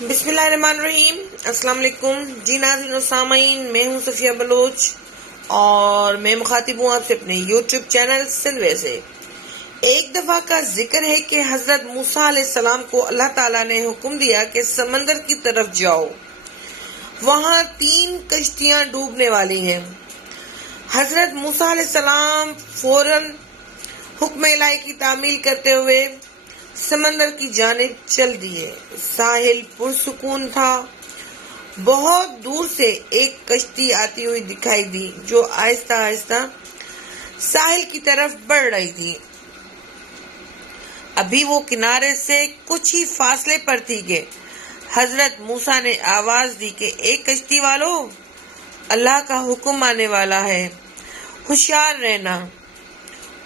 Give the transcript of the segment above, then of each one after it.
بسم اللہ الرحمن الرحیم۔ السلام علیکم جی ناظرین و سامعین، میں ہوں صفیہ بلوچ اور میں مخاطب ہوں آپ سے اپنے یوٹیوب چینل سندھوے سے۔ ایک دفعہ کا ذکر ہے کہ حضرت موسیٰ علیہ السلام کو اللہ تعالیٰ نے حکم دیا کہ سمندر کی طرف جاؤ، وہاں 3 کشتیاں ڈوبنے والی ہیں۔ حضرت موسیٰ علیہ السلام فوراً حکم الہی کی تعمیل کرتے ہوئے سمندر کی جانب چل دیے۔ ساحل پرسکون تھا۔ بہت دور سے ایک کشتی آتی ہوئی دکھائی دی جو آہستہ آہستہ ساحل کی طرف بڑھ رہی تھی۔ ابھی وہ کنارے سے کچھ ہی فاصلے پر تھی کہ حضرت موسیٰ نے آواز دی کہ اے کشتی والو، اللہ کا حکم آنے والا ہے، ہوشیار رہنا۔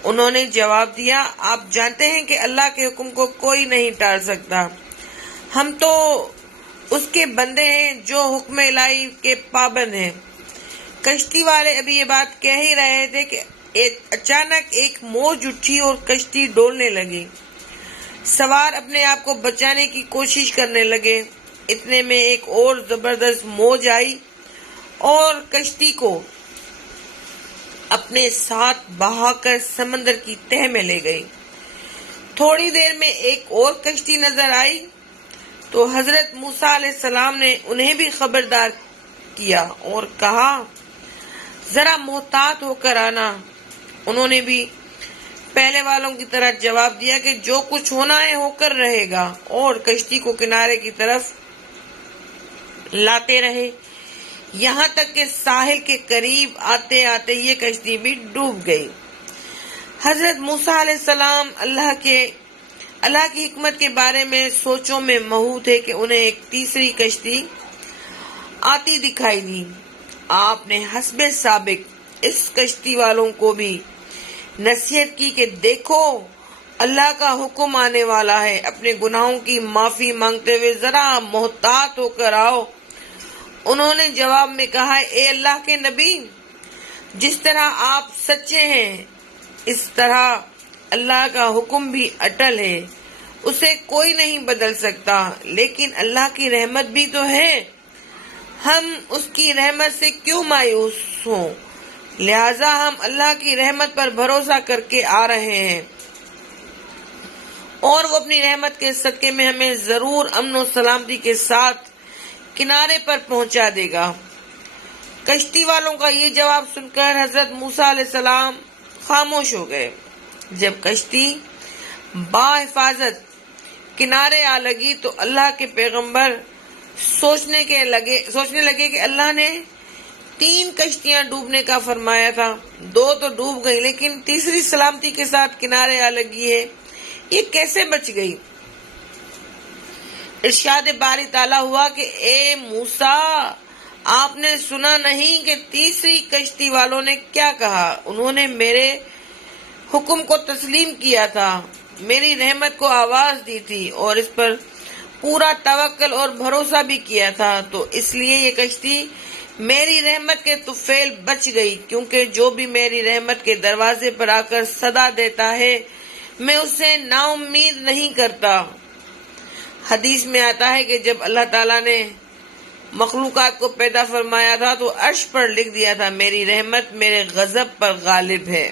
انہوں نے جواب دیا، آپ جانتے ہیں کہ اللہ کے حکم کو کوئی نہیں ٹال سکتا، ہم تو اس کے بندے ہیں جو حکم الہی کے پابند ہیں۔ کشتی والے ابھی یہ بات کہہ ہی رہے تھے کہ اچانک ایک موج اٹھی اور کشتی ڈولنے لگی۔ سوار اپنے آپ کو بچانے کی کوشش کرنے لگے۔ اتنے میں ایک اور زبردست موج آئی اور کشتی کو اپنے ساتھ بہا کر سمندر کی تہہ میں لے گئی۔ تھوڑی دیر میں ایک اور کشتی نظر آئی تو حضرت موسیٰ علیہ السلام نے انہیں بھی خبردار کیا اور کہا، ذرا محتاط ہو کر آنا۔ انہوں نے بھی پہلے والوں کی طرح جواب دیا کہ جو کچھ ہونا ہے ہو کر رہے گا، اور کشتی کو کنارے کی طرف لاتے رہے، یہاں تک کہ ساحل کے قریب آتے آتے یہ کشتی بھی ڈوب گئی۔ حضرت موسیٰ علیہ السلام اللہ کی حکمت کے بارے میں سوچوں میں مہو تھے کہ انہیں ایک تیسری کشتی آتی دکھائی دی۔ آپ نے حسب سابق اس کشتی والوں کو بھی نصیحت کی کہ دیکھو، اللہ کا حکم آنے والا ہے، اپنے گناہوں کی معافی مانگتے ہوئے ذرا محتاط ہو کر آؤ۔ انہوں نے جواب میں کہا، اے اللہ کے نبی، جس طرح آپ سچے ہیں اس طرح اللہ کا حکم بھی اٹل ہے، اسے کوئی نہیں بدل سکتا، لیکن اللہ کی رحمت بھی تو ہے، ہم اس کی رحمت سے کیوں مایوس ہوں؟ لہٰذا ہم اللہ کی رحمت پر بھروسہ کر کے آ رہے ہیں اور وہ اپنی رحمت کے صدقے میں ہمیں ضرور امن و سلامتی کے ساتھ کنارے پر پہنچا دے گا۔ کشتی والوں کا یہ جواب سن کر حضرت موسیٰ علیہ السلام خاموش ہو گئے۔ جب کشتی بحفاظت کنارے آ لگی تو اللہ کے پیغمبر سوچنے لگے کہ اللہ نے 3 کشتیاں ڈوبنے کا فرمایا تھا، 2 تو ڈوب گئی لیکن تیسری سلامتی کے ساتھ کنارے آ لگی ہے، یہ کیسے بچ گئی؟ ارشاد باری تعالیٰ ہوا کہ اے موسیٰ، آپ نے سنا نہیں کہ تیسری کشتی والوں نے کیا کہا؟ انہوں نے میرے حکم کو تسلیم کیا تھا، میری رحمت کو آواز دی تھی اور اس پر پورا توکل اور بھروسہ بھی کیا تھا، تو اس لیے یہ کشتی میری رحمت کے طفیل بچ گئی، کیونکہ جو بھی میری رحمت کے دروازے پر آ کر صدا دیتا ہے میں اسے نا امید نہیں کرتا۔ حدیث میں آتا ہے کہ جب اللہ تعالیٰ نے مخلوقات کو پیدا فرمایا تھا تو عرش پر لکھ دیا تھا، میری رحمت میرے غضب پر غالب ہے۔